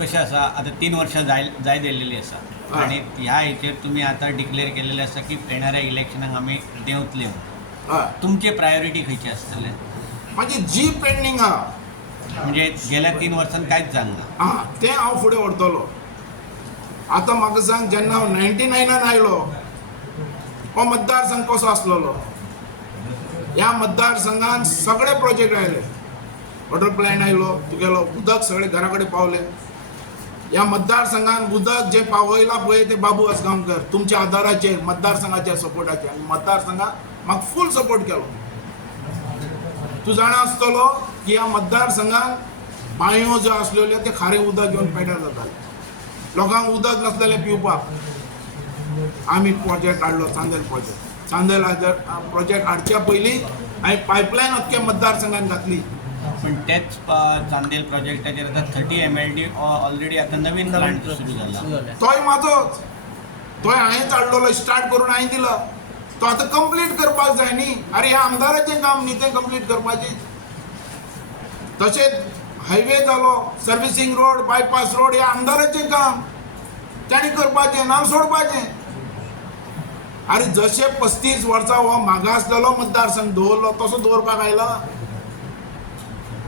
कशें आसा आतां 3 वर्सां जाय दिल्लेली आसा आनी ह्या हेचेर तुमी आतां डिक्लेअर केलेलें आसा की येणाऱ्या इलेक्शनाक आमी देंवतले हय तुमचे प्रायोरिटी खंयचे आसतले म्हाजी जी पेंडींग आहा म्हणजे गेल्या 3 वर्सांत कांयच जावंक ना तें हांव फुडें व्हरतलो. आतां म्हाका सांग जेन्ना हांव 99 आयलो हो मतदारसंघ कसो आसलेलो. ह्या मतदारसंघान सगळे प्रोजेक्ट आयले. वॉटर प्लॅन आयलो तुगेलो उदक सगळे घरा कडेन पावले. ह्या मतदारसंघान उदक जे पावयला पळय ते बाबू आसगांवकर तुमच्या आदाराचेर मतदारसंघाच्या सपोर्टाचेर आनी मतदारसंघाक म्हाका फूल सपोर्ट केलो. तूं जाणा आसतलो की ह्या मतदारसंघान बांयो ज्यो आसलेल्यो ते खारें उदक घेवन पेड्यार जाताले. लोकांक उदक नासलेलें पिवपाक. आमी प्रोजेक्ट हाडलो चांदेल प्रोजेक्ट. चांदेल प्रोजेक्ट हाडच्या पयलीं हांवें पायपलायन अख्ख्या मतदारसंघान घातली. पण तेच चांदेल प्रोजेक्टाचेर आतां 30 MLD ऑलरेडी आतां नवीन प्लांट सुरू जाला. तोय म्हाजोच. तोय हांवेंच हाडलेलो स्टार्ट करून हांवें दिला. तो आतां कंप्लीट करपाक जाय न्ही. अरे ह्या आमदाराचें काम न्ही तें कंप्लीट करपाचें. तशेंच हायवे जालो सर्विसींग रोड बायपास रोड हे आमदाराचें काम. तांणी करपाचें नाव सोडपाचें. अरे जशे 35 वर्सां हो मागासलेलो मतदारसंघ दवरलो तसो दवरपाक आयला.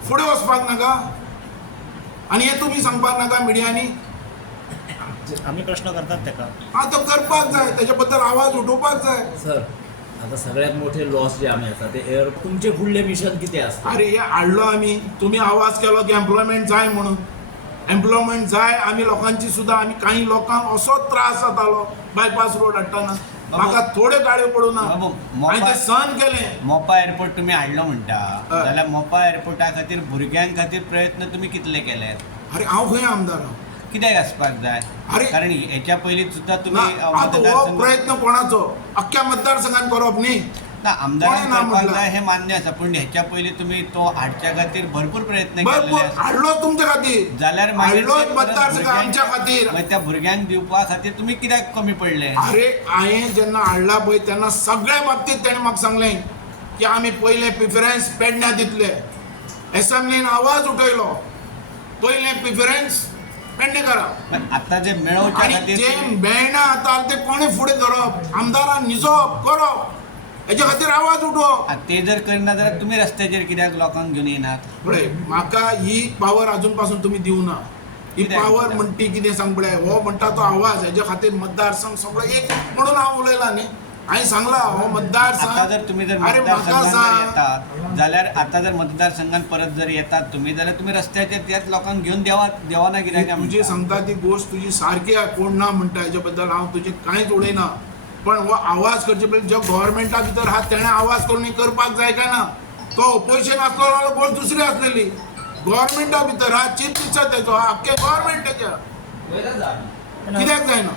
फुडें वचपाक नाका. आनी हें तुमी सांगपाक नाका मिडियांनी. आम्ही प्रश्न करतात ताका तो करपाक जाय. तेच्या बद्दल आवाज उठोवपाक जाय. सर आता सगळ्यात मोठे लॉस जे आम्ही आसा ते एअर तुमचे फुडले मिशन कितें आसता. अरे हे हाडलो आमी. तुमी आवाज केलो की एम्प्लॉयमेंट जाय म्हणून. एम्प्लॉयमेंट जाय. आमी लोकांची सुद्दां आमी काही लोकांक असो त्रास जातालो बायपास रोड हाडटाना. म्हाका थोड्यो गाडयो पडूना. हांवें तें सहन केलें. मोपा एअरपोर्ट तुमी हाडलो म्हणटा जाल्यार मोपा एअरपोर्टा खातीर भुरग्यां खातीर प्रयत्न तुमी कितले केले. अरे हांव खंय आमदार हांव. कित्याक आसपाक जाय. अरे कारण हेच्या पयलीं सुद्दां ना, तुमी आतां हो मतदारसंघ प्रयत्न कोणाचो अख्ख्या मतदारसंघान करप न्ही. ना आमदारान कोणें ना करपाक म्हटलं? जाय हें मान्य आसा पण हेच्या पयलीं तुमी तो हाडच्या खातीर भरपूर प्रयत्न केलेले भरपूर आसा. हाडलो तुमच्या खातीर. जाल्यार मागीर हाडलो ते मतदारसंघ भुरग्यांक- आमच्या खातीर. मागीर त्या भुरग्यांक दिवपा खातीर तुमी कित्याक कमी पडले. अरे हांवें जेन्ना हाडला पळय तेन्ना सगळ्या बाबतींत ताणें म्हाका सांगलें की आमी पयलें प्रिफरन्स पेडण्यां दितले. एसेंब्लीन आवाज उठयलो पयलें प्रिफरन्स पेडणेकारां. पण आतां जे मेळोवच्या आनी खातीर जे मेळना आतां ते कोणें फुडें धरप. आमदारान न्हिजप करप हेच्या खातीर आवाज उठोवप. ते जर करिना जाल्यार तुमी रस्त्याचेर कित्याक लोकांक घेवन येनात. पळय म्हाका ही पावर अजून पासून तुमी दिवना. ही कित्याक पावर म्हणटा? म्हणटी कितें सांग पळय हो म्हणटा तो आवाज हेच्या खातीर मतदारसंघ सगळो एक म्हणून हांव उलयला न्ही. हांवें सांगला हो मतदारसंघ. आता जर तुम्ही जर अरे म्हाका मतदारसंघात जर सांग येतात जाल्यार आता जर मतदारसंघात परत जर येतात तुम्ही जाल्यार तुम्ही रस्त्याचेर त्याच लोकांक घेवन देवाना कित्याक तुजी सांगता ती गोष्ट तुजी सारकी आहे. कोण ना म्हणटा हेच्या बद्दल हांव तुजें कांयच उडयना. पण हो आवाज करचे पयलीं जो गव्हर्मेंटा भितर आहा तेणें आवाज करून करपाक जाय काय ना. तो ऑपोजिशन आसलो जाल्यार गोष्ट दुसरी आसलेली. गव्हर्मेंटा भितर हा चीफ मिनिस्टर तेजो आख्खे गव्हर्मेंटाच्या कित्याक जायना.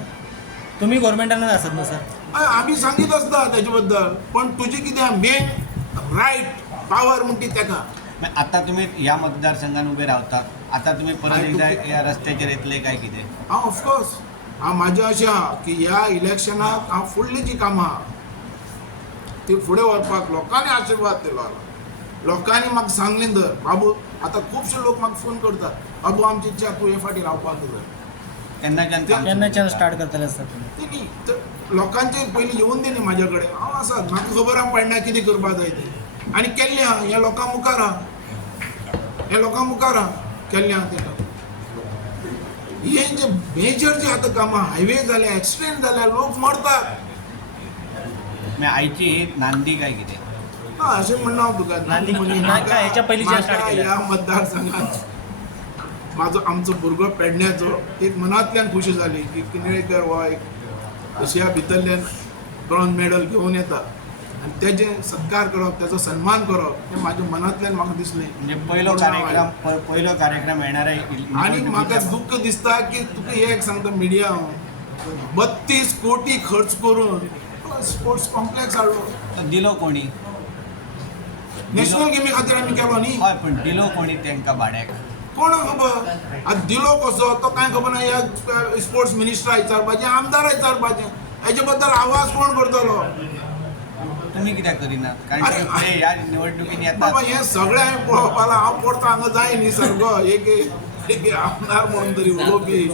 तुम्ही गव्हर्नमेंटानच आसात ना सर. आमी सांगीत आसता तेजे बद्दल. पण तुजी कितें मेन रायट पावर म्हणटी तेका. आता तुम्ही ह्या मतदारसंघात उभे रावतात आता तुम्ही परत एकदा या रस्त्याचेर येतले काय कितें. हांव ऑफकोर्स हांव म्हाजें अशें आहा की ह्या इलेक्शनाक हांव फुडलीं जीं कामां आहा ती फुडें व्हरपाक लोकांनी आशिर्वाद दिलो आहा. लोकांनी म्हाका सांगलें धर बाबू. आतां खुबशे लोक म्हाका फोन करतात बाबू आमची इच्छा तूं हे फाटी रावपाक जाय. केन्नाच्यान काम केन्नाच्यान स्टार्ट करतले सर तुम्ही. ती न्ही तर लोकांचे पयलीं येवन दी न्ही म्हाजे कडेन. हांव आसा म्हाका खबर आहा पडना कितें करपाक जाय तें. आनी केल्लें आहा. ह्या लोकां मुखार आहा. हे लोकां मुखार आहा केल्लें आहा तें. हे जे मेजर जे आतां कामां हायवे जाले एक्सिडेंट जाल्या लोक मरतात. आयची नांदी काय कितें. अशें म्हणणं हांव तुका नांदी म्हणजे नाका हेच्या पयलींच्यान म्हाका start केल्या. ह्या मतदारसंघात म्हाजो आमचो भुरगो पेडण्याचो एक मनांतल्यान खुशी जाली की किनळेकर हो एक एशिया भितरल्यान ब्रॉन्झ मेडल घेवन येता आनी तेजे सत्कार करप तेजो सन्मान करप हें म्हाज्या मनांतल्यान म्हाका दिसलें. म्हणजे पयलो कार्यक्रम येणाऱ्या आनी म्हाका दुख्ख दिसता की तुका एक सांगता मिडिया 32 कोटी खर्च करून स्पोर्ट्स कॉम्प्लेक्स हाडलो. दिलो कोणी. नॅशनल गेमी खातीर आमी केलो न्ही. हय पण दिलो कोणी तांकां भाड्याक. कोण खबर. आतां दिलो कसो तो कांय खबर ना. ह्या स्पोर्ट्स मिनिस्टरा विचारपाचें आमदारा विचारपाचें. हेचे बद्दल आवाज कोण करतलो. तुमी कित्याक करिनात. कारण अरे, ते ह्या निवडणुकीन बाबा येतात. हें सगळें हांवें पळोवपाक हांव पडतो हांगा जाय न्ही सारको एक एक आमदार म्हणून तरी उलोवपी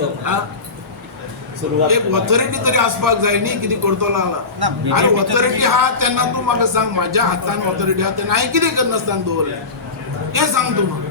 सुरुवात एक ऑथॉरिटी तरी आसपाक जाय न्ही कितें करतलो ना, आला BJP आनी तर ऑथॉरिटी आहा तेन्ना तूं म्हाका सांग म्हाज्या हातान ऑथॉरिटी आहा तेन्ना हांवें कितें करनासतना दवरलें हें सांग तूं म्हाका